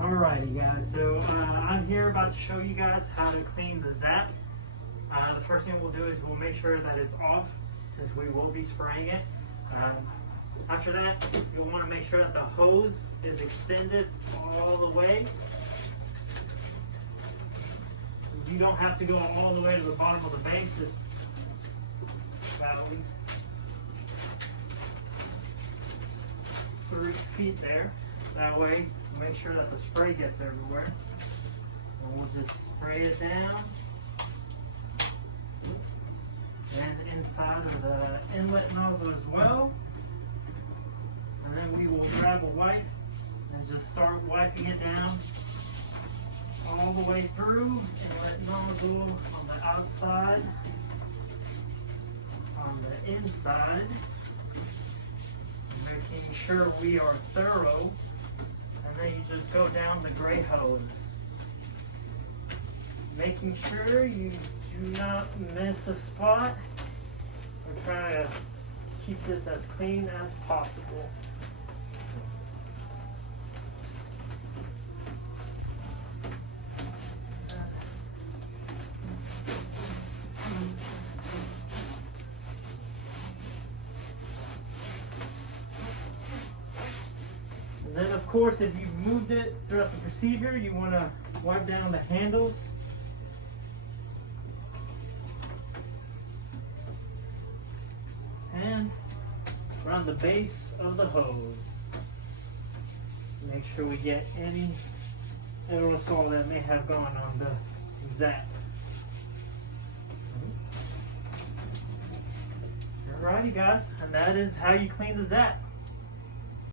Alrighty guys, so I'm here about to show you guys how to clean the zap. The first thing we'll do is we'll make sure that it's off since we will be spraying it. After that, you'll want to make sure that the hose is extended all the way. You don't have to go all the way to the bottom of the base, just about at least 3 feet there. That way, make sure that the spray gets everywhere. And we'll just spray it down. And inside of the inlet nozzle as well. And then we will grab a wipe and just start wiping it down all the way through. Inlet nozzle on the outside, on the inside. Making sure we are thorough. And then you just go down the gray hose. Making sure you do not miss a spot. We're trying to keep this as clean as possible. And then of course, if you've moved it throughout the procedure, you want to wipe down the handles. And around the base of the hose. Make sure we get any aerosol that may have gone on the zap. Alrighty guys, and that is how you clean the zap.